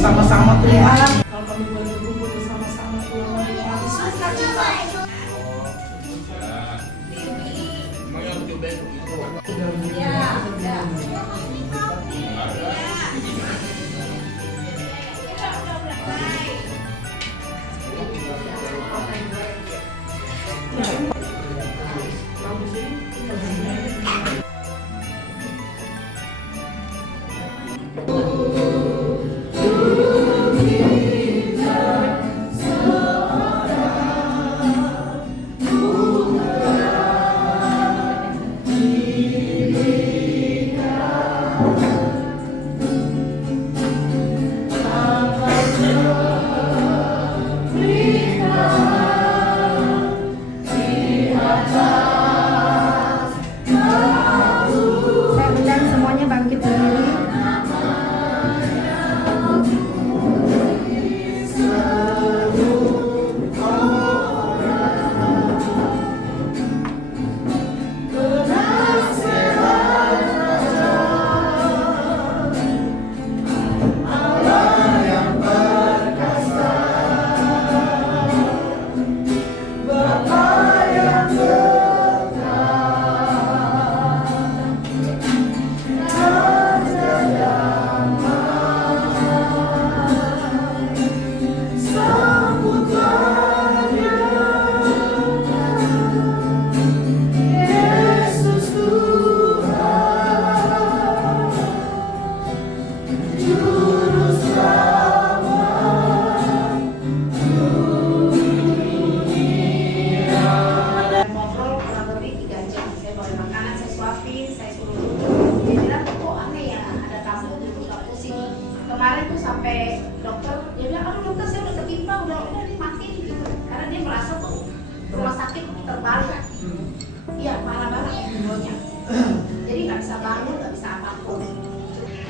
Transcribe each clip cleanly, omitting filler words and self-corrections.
bersama-sama Tuhan. Kalau kami boleh berkumpul bersama-sama Tuhan, kami sukacita. Kemarin tuh sampai dokter, dia bilang, aduh dokter saya udah ketimpa, udah mati gitu. Karena dia merasa tuh rumah sakit terbalik. Iya, parah banget infonya. Jadi nggak bisa bangun, nggak bisa apapun.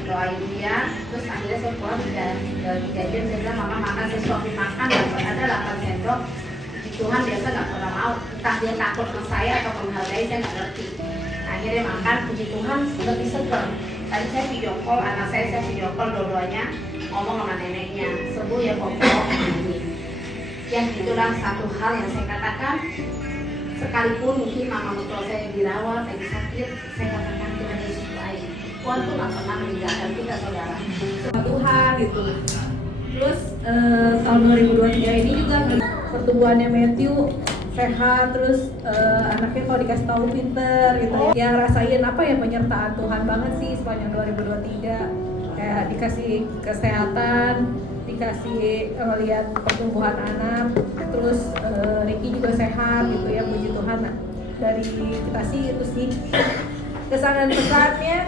Doain dia, terus akhirnya saya pulang dari 3 jam, saya bilang, mama makan, saya suapin makan, dapat ada 8 sendok. Tuhan biasa nggak pernah mau, entah dia takut sama saya atau menghargai, saya nggak ngerti. Akhirnya makan, puji Tuhan, lebih seger. Tadi saya video call, anak saya video call dua-duanya ngomong sama neneknya, sembuh ya pokok. Ya itulah satu hal yang saya katakan, sekalipun mungkin mama mertua saya dirawat, lagi sakit, saya katakan Tuhan Yesus baik. Tuhan tuh nggak pernah meninggalkan kita saudara. Tuhan gitu. Terus tahun 2023 ini juga pertumbuhannya Matthew sehat, terus anaknya kalau dikasih tahu pinter gitu ya, rasain apa ya, penyertaan Tuhan banget sih sepanjang 2023, kayak dikasih kesehatan, dikasih lihat pertumbuhan anak, terus Ricky juga sehat gitu ya, puji Tuhan. Nah, dari kita sih itu sih kesan pesannya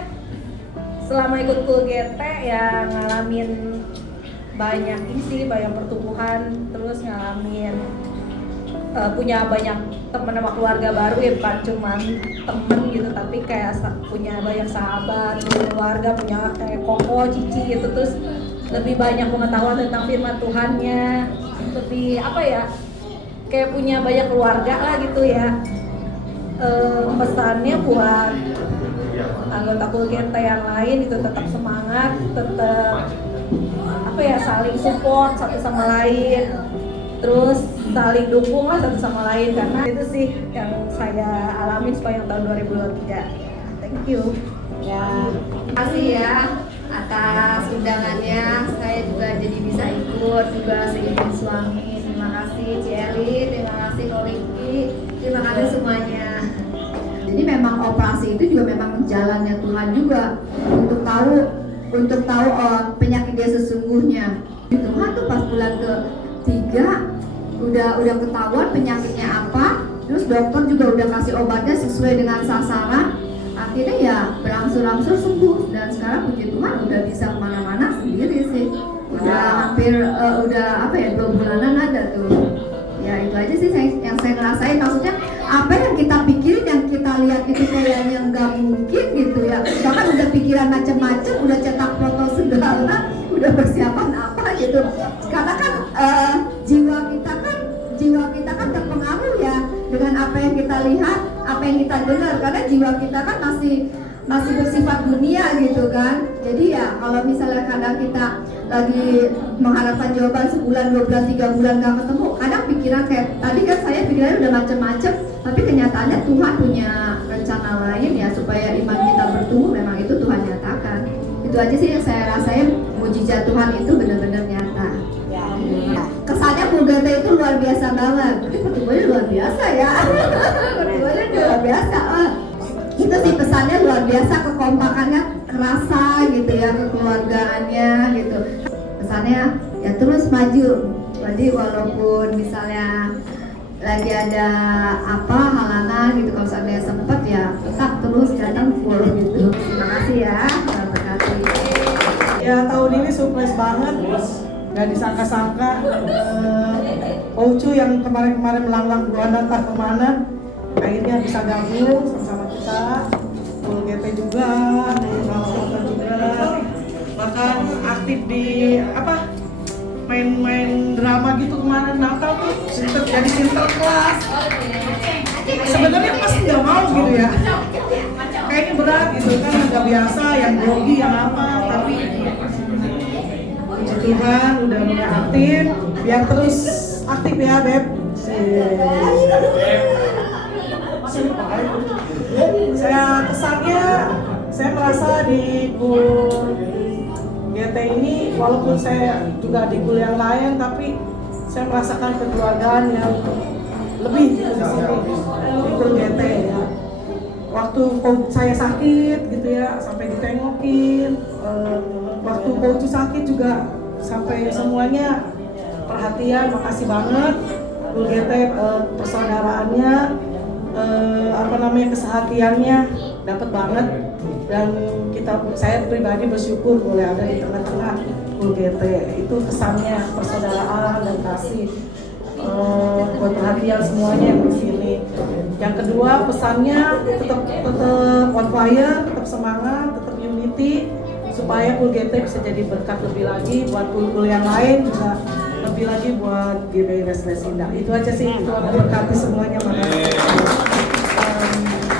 selama ikut Cool GT ya, ngalamin banyak isi, banyak pertumbuhan, terus ngalamin punya banyak teman sama keluarga baru ya, bukan cuma temen gitu, tapi kayak punya banyak sahabat, keluarga, punya kayak koko, cici gitu, terus lebih banyak pengetahuan tentang firman Tuhannya, lebih apa ya, kayak punya banyak keluarga lah gitu ya. Pesannya buat anggota Cool GT yang lain itu tetap semangat, tetap apa ya, saling support satu sama lain, terus saling dukung lah satu sama lain, karena itu sih yang saya alami sepanjang tahun 2023. Thank you. Ya, terima kasih ya atas undangannya. Saya juga jadi bisa ikut juga seiring suami. Terima kasih Celi, terima kasih Koliki, terima kasih semuanya. Jadi memang operasi itu juga memang jalannya Tuhan juga untuk tahu penyakit dia sesungguhnya. Tuhan tuh pas bulan ke-3 udah ketahuan penyakitnya apa, terus dokter juga udah kasih obatnya sesuai dengan sasaran, akhirnya ya berangsur-angsur sembuh, dan sekarang puji Tuhan udah bisa kemana-mana sendiri sih, udah hampir udah apa ya, 2 bulanan ada tuh. Ya itu aja sih yang saya ngerasain, maksudnya apa yang kita pikirin, yang kita lihat itu kayaknya nggak mungkin gitu ya, bahkan udah pikiran macam-macam, udah cetak foto segala, udah persiapan apa gitu, karena kan jiwa kita kan terpengaruh ya dengan apa yang kita lihat, apa yang kita dengar, karena jiwa kita kan masih bersifat dunia gitu kan. Jadi ya kalau misalnya kadang kita lagi mengharapkan jawaban sebulan, 2 bulan, 3 bulan gak ketemu, kadang pikiran kayak tadi kan saya pikirannya udah macem-macem, tapi kenyataannya Tuhan punya rencana lain ya supaya iman kita bertumbuh, memang itu Tuhan nyatakan. Itu aja sih yang saya rasain, mujizat Tuhan itu benar-benar nyata. Kesannya Bulgata itu luar biasa banget, tapi pertumbuhannya luar biasa ya. Pertumbuhannya luar biasa. Itu sih pesannya luar biasa, kekompakannya kerasa gitu ya, kekeluargaannya gitu. Pesannya ya terus maju. Jadi walaupun misalnya lagi ada apa halangan gitu, kalau misalnya sempet ya tetap terus datang full gitu. Terima kasih ya, terima kasih. Ya tahun ini surprise banget, nggak disangka-sangka. Ocu yang kemarin-kemarin melanglang buana entah kemana, akhirnya bisa gabung sama kita. Bulgate juga, Ramota juga, bahkan aktif di main-main drama gitu kemarin Natal tuh, jadi sinterklas. Sebenarnya pasti nggak mau gitu ya, kayaknya berat gitu kan, nggak biasa yang grogi yang apa, tapi puji Tuhan udah mulai aktif, biar terus aktif ya Beb. Saya kesannya, saya merasa di GT ini, walaupun saya juga di kuliah yang lain, tapi saya merasakan kekeluargaan yang lebih di sini di GT ya. Waktu coach saya sakit gitu ya, sampai ditengokin. Waktu coach sakit juga sampai semuanya perhatian, makasih banget. GT persaudaraannya, kesehatiannya dapat banget, dan saya pribadi bersyukur boleh ada di tengah-tengah GT. Itu kesannya persaudaraan dan kasih, buat perhatian semuanya yang di sini. Yang kedua pesannya tetap on fire, tetap semangat, tetap unity, supaya GT bisa jadi berkat lebih lagi buat kul yang lain, juga lebih lagi buat GBI Resles Indah. Itu aja sih, Tuhan memberkati semuanya.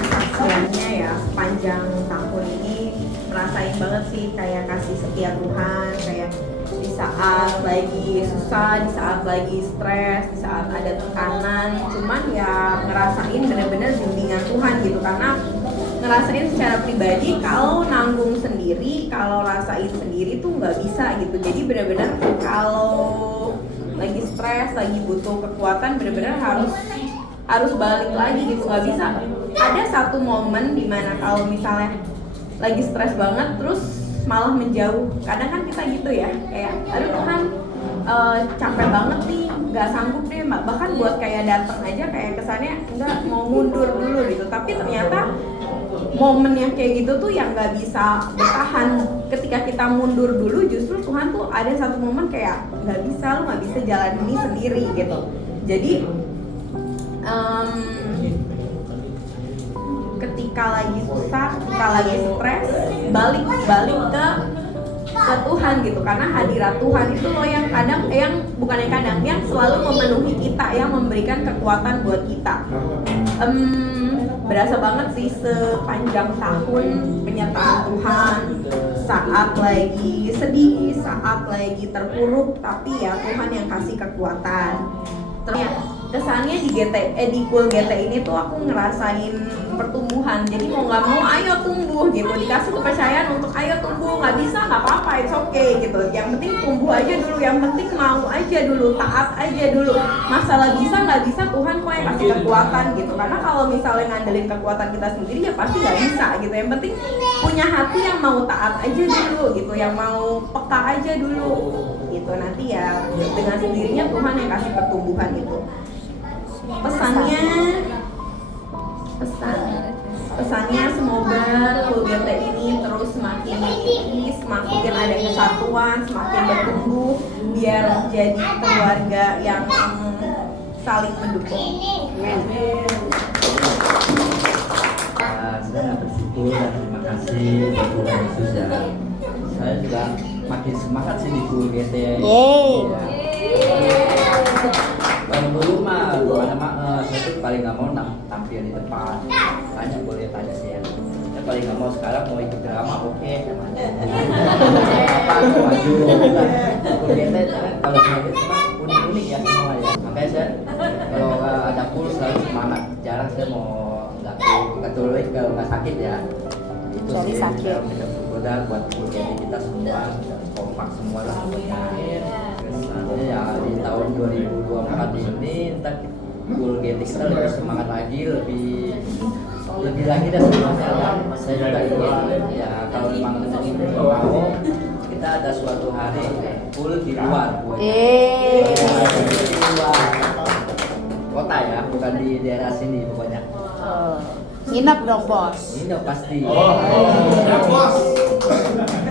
Saksiannya ya sepanjang tahun ini merasain banget sih kayak kasih setia Tuhan, kayak di saat lagi susah, di saat lagi stres, di saat ada tekanan, cuman ya ngerasain bener-bener bimbingan Tuhan gitu, karena ngerasain secara pribadi kalau nanggung sendiri, kalau rasain sendiri tuh nggak bisa gitu. Jadi bener-bener kalau lagi stres, lagi butuh kekuatan, bener-bener harus balik lagi gitu, nggak bisa. Ada satu momen dimana kalau misalnya lagi stres banget terus malah menjauh, kadang kan kita gitu ya, kayak aduh Tuhan capek banget nih, nggak sanggup deh, bahkan buat kayak datang aja kayak kesannya nggak mau mundur dulu gitu. Tapi ternyata momen yang kayak gitu tuh yang nggak bisa bertahan. Ketika kita mundur dulu, justru Tuhan tuh ada satu momen kayak nggak bisa, lu nggak bisa jalan ini sendiri gitu. Jadi ketika lagi susah, ketika lagi stres, balik ke Tuhan gitu, karena hadirat Tuhan itu loh yang yang selalu memenuhi kita, yang memberikan kekuatan buat kita. Berasa banget sih sepanjang tahun penyertaan Tuhan, saat lagi sedih, saat lagi terpuruk, tapi ya Tuhan yang kasih kekuatan. Kesannya di Kul GT ini tuh aku ngerasain pertumbuhan. Jadi mau nggak mau ayo tumbuh gitu, dikasih kepercayaan untuk ayo tumbuh, nggak bisa nggak apa-apa, it's okay gitu. Yang penting tumbuh aja dulu, yang penting mau aja dulu, taat aja dulu. Masalah bisa nggak bisa, Tuhan kok yang kasih kekuatan gitu. Karena kalau misalnya ngandelin kekuatan kita sendiri ya pasti nggak bisa gitu. Yang penting punya hati yang mau taat aja dulu gitu, yang mau peka aja dulu gitu. Nanti ya dengan sendirinya Tuhan yang kasih pertumbuhan itu. Pesannya semoga Kul GT ini terus semakin tinggi, semakin ada kesatuan, semakin bertumbuh, biar jadi keluarga yang saling mendukung. Saya bersyukur dan terima kasih buat Tuhan Yesus ya. Saya juga makin semangat sih di Kul GT. Dulu mah saya tuh paling nggak mau tampil di depan. Tanya boleh tanya sih ya. Saya paling nggak mau sekarang mau ikut drama oke. Apa mau maju? Kita kalau saya itu unik-unik ya semua ya. Makanya saya kalau ada pool selalu semangat. Jarang saya mau kecuali kalau nggak sakit ya. Itu Kecuali sih sakit. saya udah bergoda buat pool kita semua kompak semua lah. Kesannya ya di tahun 2024 ini ntar pool kita lebih semangat lagi, lebih lagi dan semuanya lah. Saya juga ingin ya kalau memang mau kita ada suatu hari pool di luar. Di luar kota ya, bukan di daerah sini pokoknya. Nginep dong bos. Ini pasti. Bos.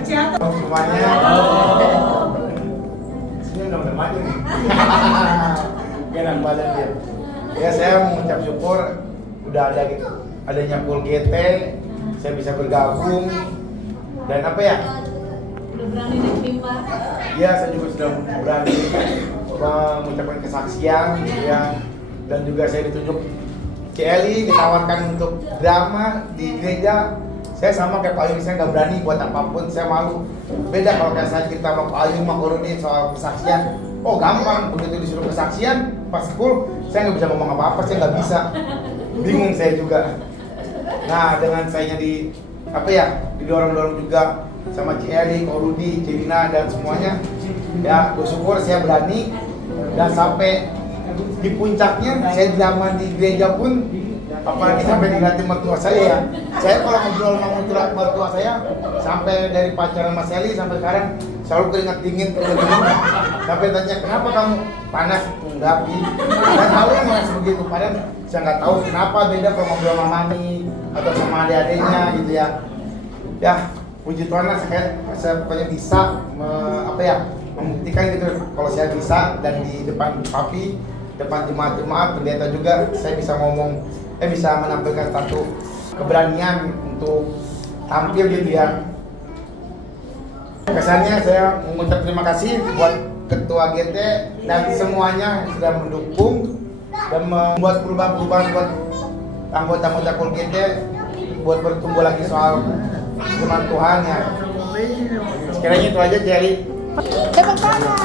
Keciatan. Semuanya. Sini udah maju nih. Enak badan dia. Ya saya mengucap syukur udah ada gitu. Adanya Pool GT, saya bisa bergabung dan apa ya? Udah berani diterima. Ya saya juga sudah berani mengucapkan kesaksian gitu ya. Dan juga saya ditunjuk CLI ditawarkan untuk drama di gereja. Saya sama kayak Pak Ayu, saya nggak berani buat apapun, saya malu. Beda kalau kayak saya cerita sama Pak Ayu, sama Korudi soal kesaksian. Oh gampang, begitu disuruh kesaksian, pas full, saya nggak bisa ngomong apa-apa, saya nggak bisa. Bingung saya juga. Nah dengan saya di apa ya, didorong-dorong juga sama CLI, Korudi, Celina dan semuanya. Ya bersyukur saya berani dan sampai di puncaknya saya drama di gereja pun, apalagi sampai dilatih mertua saya ya. Saya kalau ngobrol sama mertua saya sampai dari pacaran Mas Eli sampai sekarang selalu keringat dingin. Sampai tanya kenapa kamu panas? Enggak, saya tahu mas begitu. Padahal saya nggak tahu kenapa beda kalau ngobrol sama Mami atau sama adik-adiknya gitu ya. Ya puji Tuhan lah, saya pokoknya bisa membuktikan gitu kalau saya bisa, dan di depan papi, depan jemaat-jemaat pendeta juga saya bisa ngomong, bisa menampilkan satu keberanian untuk tampil gitu ya. Kesannya saya mengucap terima kasih buat ketua GT dan semuanya yang sudah mendukung dan membuat perubahan-perubahan buat anggota-anggota Pool GT buat bertumbuh lagi soal firman Tuhan ya. Sekiranya itu aja Jerry. Tepuk tangan.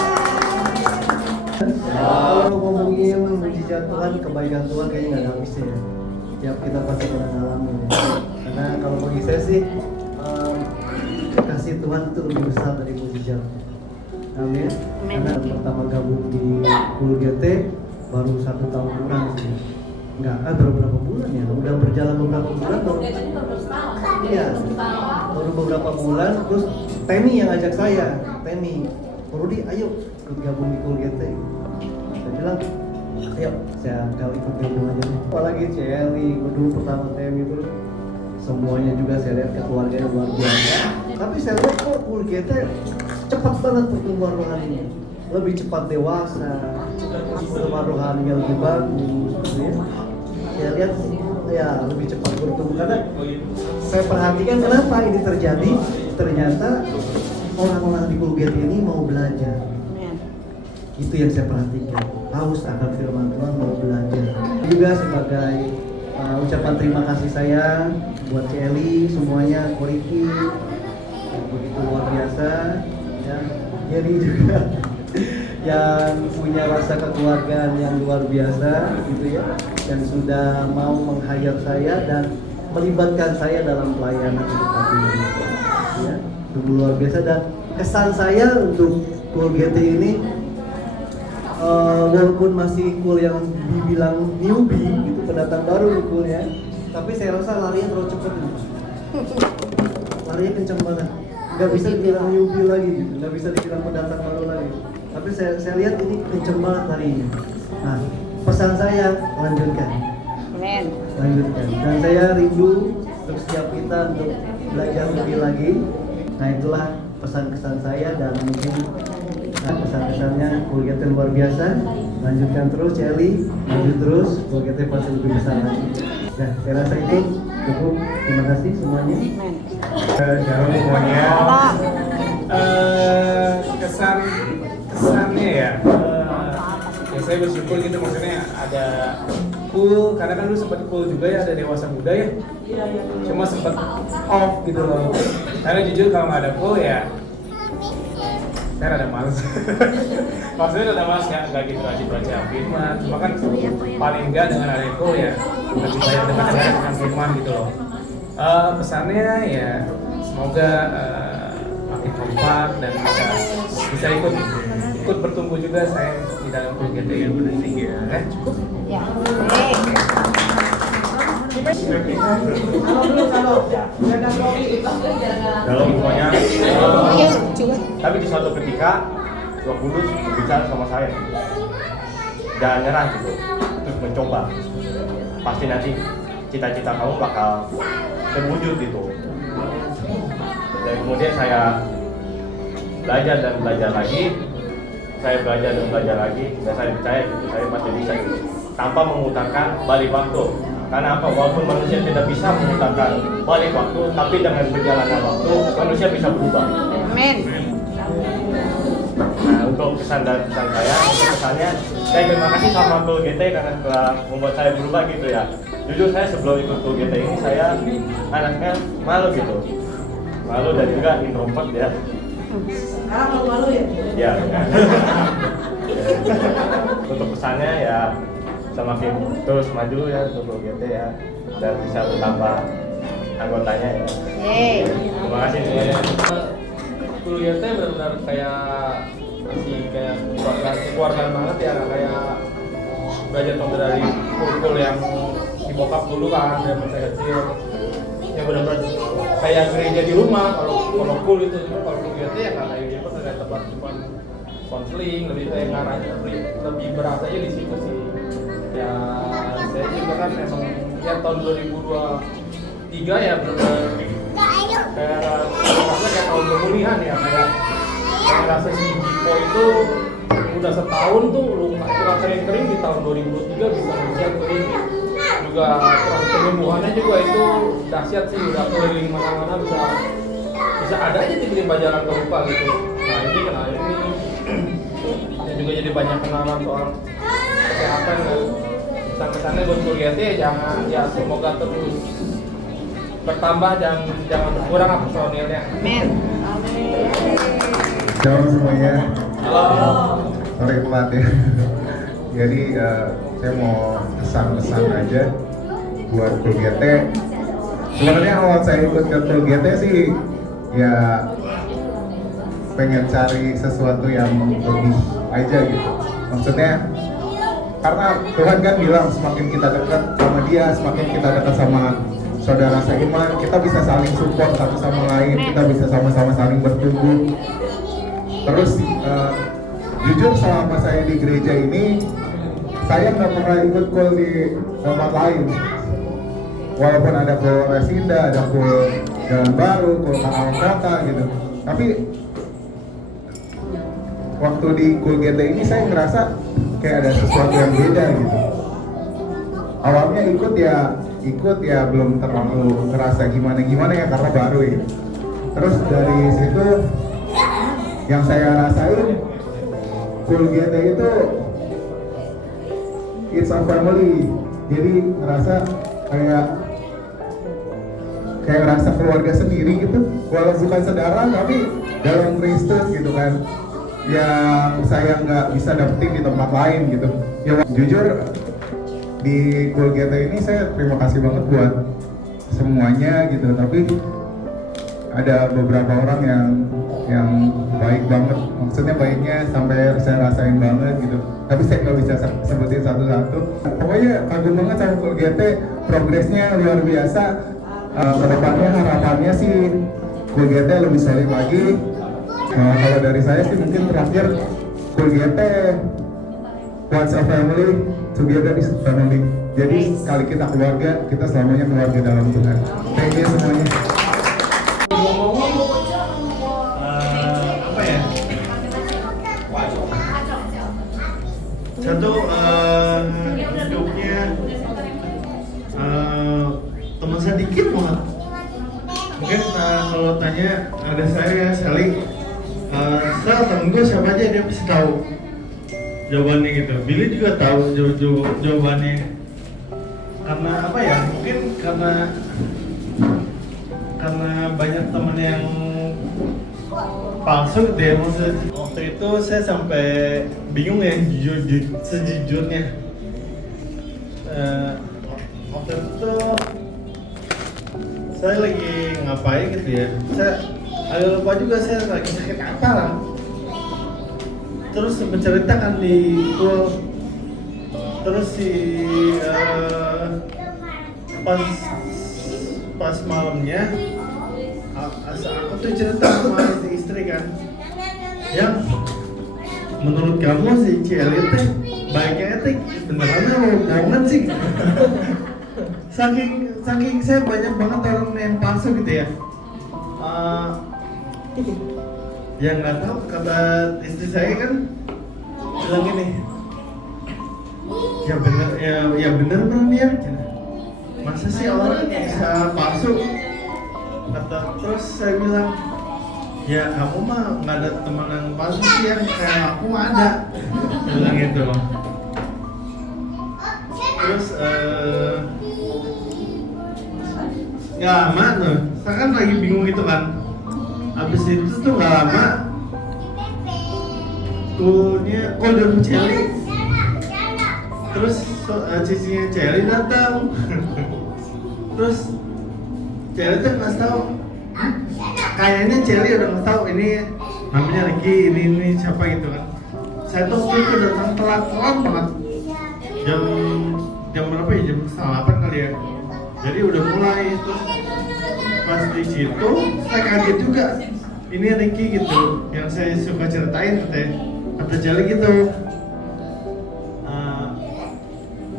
Kalau ngomongin mujizat Tuhan, kebaikan Tuhan kayaknya nggak ada habisnya ya. Tiap kita pasti pernah ngalamin ya. Karena kalau bagi saya sih, kasih Tuhan itu lebih besar dari mujizat. Amin. Karena pertama gabung di Pool GT baru 1 tahun kurang sih. Baru berapa bulan ya? Udah berjalan beberapa bulan baru. Iya. Baru beberapa bulan, terus Temi yang ajak saya. Temi, Rudi, ayo ikut gabung di Pool GT. Saya bilang, ayo, saya kalau ikut gabung aja nih. Apalagi CLI, dulu pertama Temi itu semuanya juga saya lihat kekeluarganya luar biasa. Tapi saya lihat kok Pool GT cepat banget pertumbuhan rohaninya, lebih cepat dewasa, pertumbuhan rohaninya lebih bagus, gitu ya. Saya lihat ya lebih cepat bertumbuh karena saya perhatikan kenapa ini terjadi. Ternyata orang-orang di Pool GT ini mau belajar. Itu yang saya perhatikan, haus akan firman Tuhan, mau belajar. Juga sebagai ucapan terima kasih saya buat CLI semuanya, Koriki yang begitu luar biasa ya. Jadi juga yang punya rasa kekeluargaan yang luar biasa gitu ya, yang sudah mau meng-hire saya dan melibatkan saya dalam pelayanan seperti ini ya, itu luar biasa. Dan kesan saya untuk Pool GT ini, walaupun masih Pool yang dibilang newbie gitu, pendatang baru di Pool ya, tapi saya rasa larinya terlalu cepat gitu. Larinya kencang banget, nggak bisa dibilang newbie lagi gitu, nggak bisa dibilang pendatang baru lagi. Tapi saya lihat ini kencang banget larinya. Nah, pesan saya lanjutkan. Lanjutkan. Dan saya rindu untuk setiap kita untuk belajar lebih lagi. Nah, itulah pesan-kesan saya, dan mungkin pesan-kesannya Pool GT luar biasa. Lanjutkan terus CLI, lanjut terus, Pool GT pasti lebih besar lagi. Nah, saya rasa itu cukup. Terima kasih semuanya. Shalom semuanya. Kesannya ya, saya bersyukur gitu, maksudnya ada cool, karena kan dulu sempat cool juga ya, ada dewasa muda ya. Iya, iya. Cuma sempat off gitu loh. Karena jujur kalau nggak ada cool ya, saya rada males. Maksudnya rada males nggak gitu rajin baca firman. Cuma kan paling nggak dengan ada cool ya lebih banyak dengan firman gitu loh. Pesannya ya semoga makin kompak dan bisa ikut bertumbuh juga saya di dalam Cool GT yang berarti ya. Cukup. Ya. Kalau pokoknya tapi di suatu ketika Roh Kudus berbicara sama saya, jangan nyerah gitu, terus mencoba, pasti nanti cita-cita kamu bakal terwujud gitu. Dan kemudian saya belajar dan belajar lagi, saya belajar dan belajar lagi, dan saya percaya gitu, saya pasti bisa gitu, tanpa memutarkan balik waktu. Karena apa? Walaupun manusia tidak bisa memutarkan balik waktu, tapi dengan berjalannya waktu, manusia bisa berubah. Amin. Nah, untuk pesan dan pesan saya, pesannya, saya terima kasih sama Cool GT karena telah membuat saya berubah gitu ya. Jujur saya sebelum ikut Cool GT ini, saya anaknya malu gitu. Malu dan juga introvert ya. Sekarang malu-malu ya? Ya. Untuk pesannya ya, semakin terus maju ya untuk Cool GT ya, dan bisa bertambah anggotanya ya. Yeay. Terima kasih semuanya. Cool GT benar-benar kayak masih kayak keluarga banget ya, kayak belajar dari cool yang di bokap dulu kan dari masa kecil. Ya benar-benar kayak gereja di rumah kalau cool itu. Kalau Cool GT ya kayak gereja itu kayak tempat konseling, lebih kayak ngarahnya lebih berat aja di situ sih. Ya saya juga kan emang ya tahun 2023 ya benar-benar kayak tahun pemulihan ya, kayak rasa si Jipo itu udah setahun tuh luka kering-kering di tahun 2023 bisa kering juga, proses penyembuhannya juga itu dahsyat sih, udah keliling mana-mana bisa ada aja tiba-tiba jalan ke lupa gitu. Nah ini kenal ini ya juga jadi banyak kenalan soal kesehatan dan pesan-pesannya buat Cool GT jangan ya, semoga terus bertambah dan jangan berkurang personilnya. Amin. Shalom semuanya. Halo. Sorry telat ya. Jadi saya mau pesan-pesan aja buat Cool GT. Sebenarnya awal saya ikut ke Cool GT sih ya pengen cari sesuatu yang lebih aja gitu. Maksudnya karena Tuhan kan bilang semakin kita dekat sama Dia, semakin kita dekat sama saudara seiman, kita bisa saling support satu sama lain, kita bisa sama-sama saling bertumbuh. Terus jujur selama saya di gereja ini, saya nggak pernah ikut cool di tempat lain. Walaupun ada cool Resinda, ada cool Jalan Baru, cool Karawang Kota gitu. Tapi waktu di Cool GT ini saya ngerasa kayak ada sesuatu yang beda gitu. Awalnya ikut ya belum terlalu ngerasa gimana ya karena baru ya. Terus dari situ yang saya rasain Cool GT itu it's a family. Jadi ngerasa kayak ngerasa keluarga sendiri gitu. Walau bukan saudara tapi dalam Kristus gitu kan. Yang saya nggak bisa dapetin di tempat lain gitu. Ya jujur di Cool GT ini saya terima kasih banget buat semuanya gitu, tapi ada beberapa orang yang baik banget, maksudnya baiknya sampai saya rasain banget gitu, tapi saya nggak bisa sebutin satu-satu. Pokoknya kagum banget sama Cool GT, progresnya luar biasa. Kedepannya harapannya sih Cool GT lebih solid lagi. Kalau dari saya sih mungkin terakhir Cool GT once a family, together is family. Jadi sekali kita keluarga, kita selamanya keluarga dalam Tuhan. Thank you semuanya. Apa ya? Satu hidupnya teman saya dikit banget. Mungkin kalau tanya ada saya Sally, Sal temen gue siapa aja dia pasti tahu jawabannya gitu. Billy juga tahu jawabannya. karena apa ya, mungkin karena banyak teman yang palsu gitu ya. Maksudnya waktu itu saya sampai bingung ya, sejujurnya. Waktu itu saya lagi ngapain gitu ya, saya agak lupa juga saya lagi sakit apa lah. Terus menceritakan di pool, terus pas malamnya aku tuh cerita sama istri kan, yang menurut kamu si Cieli teh baiknya teh beneran mau bohongan sih. Saking saya banyak banget orang yang palsu gitu ya. Yang nggak tahu, kata istri saya kan bilang gini, ya bener ya, masa sih orang bisa palsu? Terus saya bilang, ya kamu mah nggak ada teman palsu sih, yang kayak aku ada. Saya bilang gitu. Terus nggak lama tuh, saya kan lagi bingung gitu kan. Habis itu tuh nggak lama, kulnya udah Cieli. Terus cicinya Cieli datang. Terus Cieli tuh nggak tahu, kayaknya Cieli udah nggak tahu ini namanya Ricky, ini siapa gitu kan. Saya tuh waktu itu datang telat banget, jam berapa ya, jam 7:30 kali ya. Jadi udah mulai. Terus pas di situ saya kaget juga, ini Ricky gitu yang saya suka ceritain kata Cieli gitu.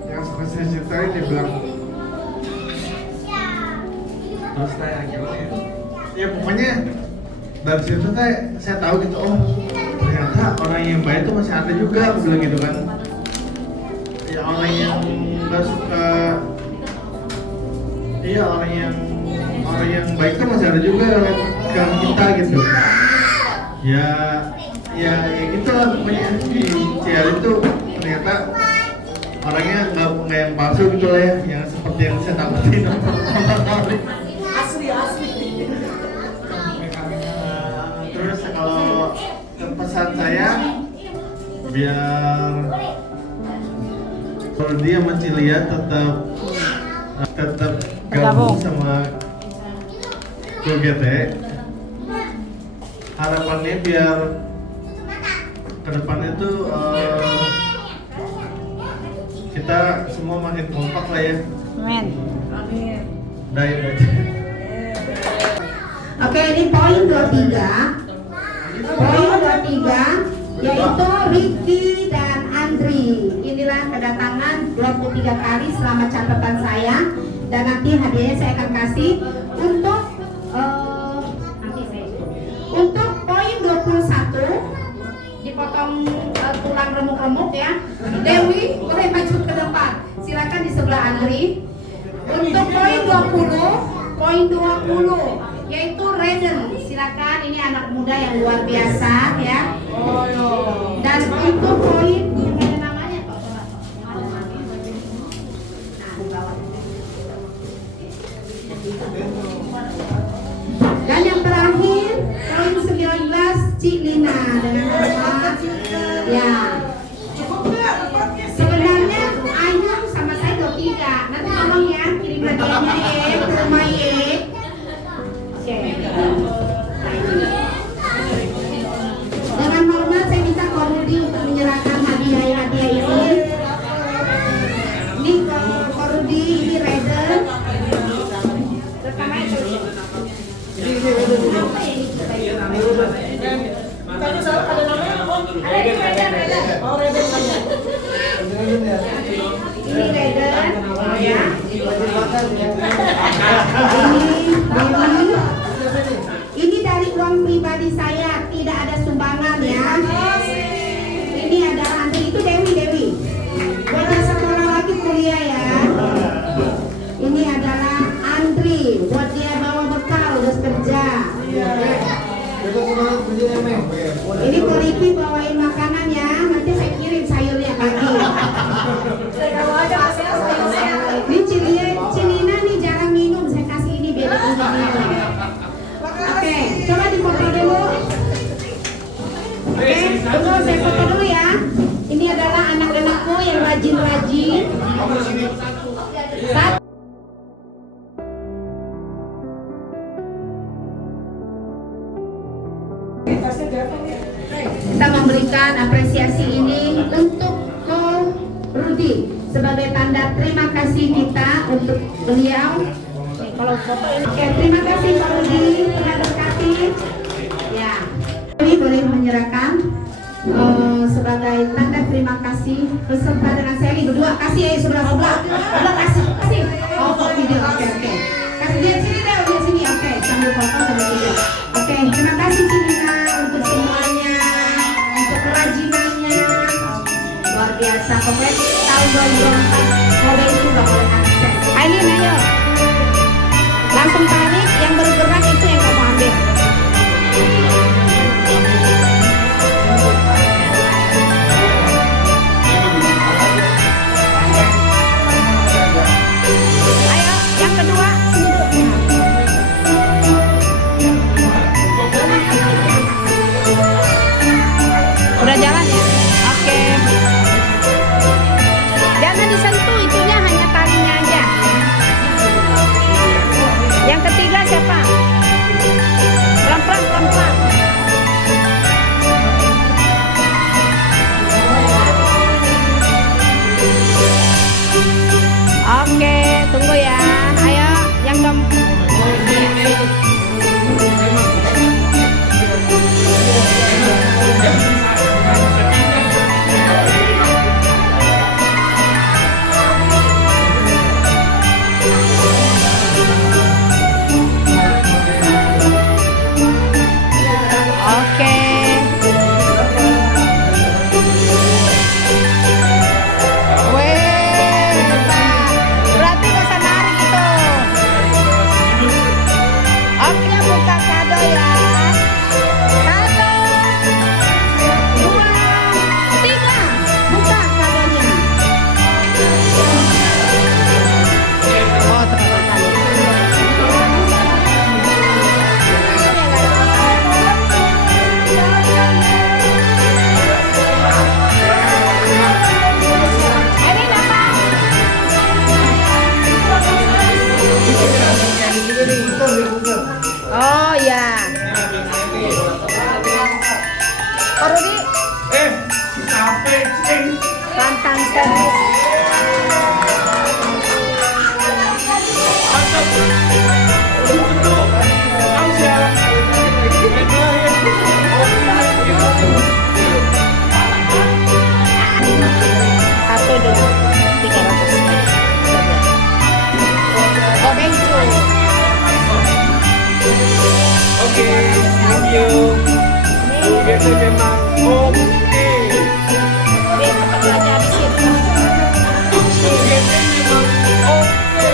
Yang suka saya ceritain dia bilang, terus saya gimana ya, pokoknya dari situ saya tahu gitu, oh ternyata orang yang baik itu masih ada juga, aku bilang gitu kan. Ya orang yang nggak suka, iya orang yang baik itu masih ada juga ke kita gitu. Ya gitu lah pokoknya. Di Cieli itu ternyata orangnya nggak yang palsu gitu lah ya, yang seperti yang saya takutin. Asli. Terus kalau pesan saya, biar kalau dia sama Cilia tetap gabung sama GT. Harapannya biar kedepannya tuh kita semua makin kompak lah ya. Amin. Oke, ini poin 23. Poin 23 yaitu Ricky dan Andri. Inilah kedatangan 23 kali selama catatan saya, dan nanti hadiahnya saya akan kasih untuk poin 21 dipotong tulang remuk-remuk ya. Dewi boleh maju ke depan. Silakan di sebelah Andri. Untuk poin 20 yaitu Raiden. Silakan, ini anak muda yang luar biasa ya. Dan untuk poin yang ada namanya Pak. Nah, di bawah. Dan yang terakhir poin 19 Cik Lina dengan nama ya. Sebenarnya Ayu sama saya 23. Nanti tolong ya kirim hadiahnya ya ke rumah ya. Oke. Dengan hormat saya minta Korudi untuk menyerahkan hadiah-hadiah ini. Ini Korudi, ini Raiden. Pertama itu. Apa ini? Tadi salah ada namanya Om. Raiden. Oh, Raiden saja. Ini Raiden. Oh ya. Ini dari uang pribadi saya, tidak ada sumbangan ya. Ini adalah Andri, itu Dewi. Buat yang sekolah lagi kuliah ya. Ini adalah Andri, buat dia bawa bekal udah kerja. Ini Koriki bawain makanan ya, nanti saya kirim sayurnya pagi. Ini Cili mengirimkan apresiasi ini untuk Ko Rudi sebagai tanda terima kasih kita untuk beliau. Nih, kalau foto ini. Oke, terima kasih Ko Rudi telah berkati. Ya, ini boleh menyerahkan sebagai tanda terima kasih beserta dengan Sally berdua. Kasih ya sebelah kasih. Oh, video. Oke. Kasih dia sini deh, dia sini. Oke, sambil foto sambil video. Oke, terima kasih Cinina untuk semuanya, untuk kerajinannya. Luar biasa, pokoknya tahun 2024 kalau itu nggak boleh absen. Ayo, langsung tarik, yang bergerak itu yang kamu ambil. Ayo, yang kedua, sini dulu. Udah jalan ya? Oke. Jangan disentuh, itunya hanya talinya aja. Yang ketiga siapa? Pelan-pelan. Oke, tunggu ya. Ayo, yang Oke. Berarti gak usah narik itu. Oke, buka kado ya. 1, 2, 3. Buka kadonya. Oh, teman-teman. Oh ya. Oh Rudi. Capek sih. Pantang servis. Satu, 2, 300. Oh bencu. Oke, thank you. Biasa memang oke. Cepat aja habisin. Biasa memang oke.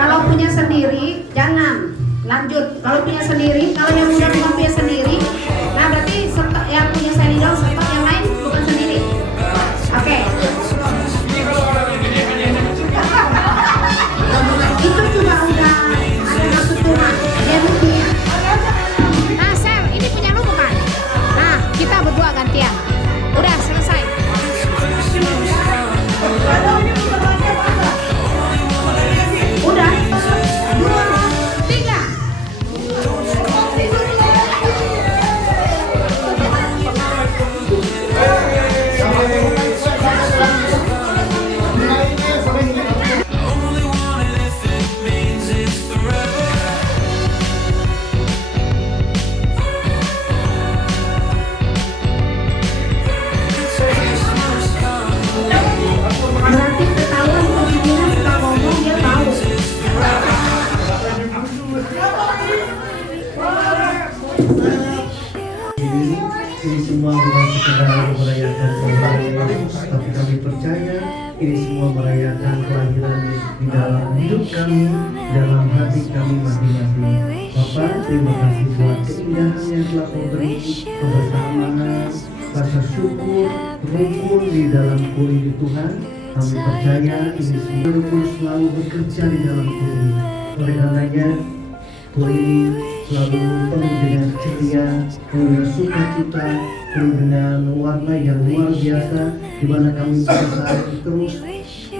Kalau punya sendiri, jangan lanjut. Kalau punya sendiri, kalau yang udah punya sendiri, nah berarti yang punya sendiri dong, yang lain bukan sendiri. Oke. Itu juga udah ada maksud Tuhan. Dia punya. Nah, Sel, ini punya lu bukan? Nah, kita berdua gantian. Udah selesai. Udah. 2, 3. Berarti ketahuan pemimpinnya suka ngomong dia tahu. Ini semua bukan sekedar merayakan kemenangan, tapi ini semua merayakan kelahiran di dalam hidup kami, dalam hati kami masing-masing. Bapak, terima kasih buat keindahan yang telah kau beri, kebersamaan, rasa syukur, rukun di dalam kul ini Tuhan. Kami percaya ini semua rukun selalu bekerja di dalam kul ini. Oleh karenanya, kul ini selalu penuh dengan ceria, penuh dengan sukacita, penuh dengan warna yang luar biasa, di mana kami bisa saling terus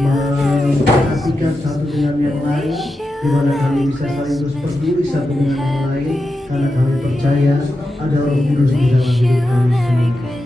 memperhatikan satu dengan yang lain, di mana kami bisa saling terus peduli satu dengan yang lain, karena kami percaya ada Roh Kudus di dalam hidup kami semua.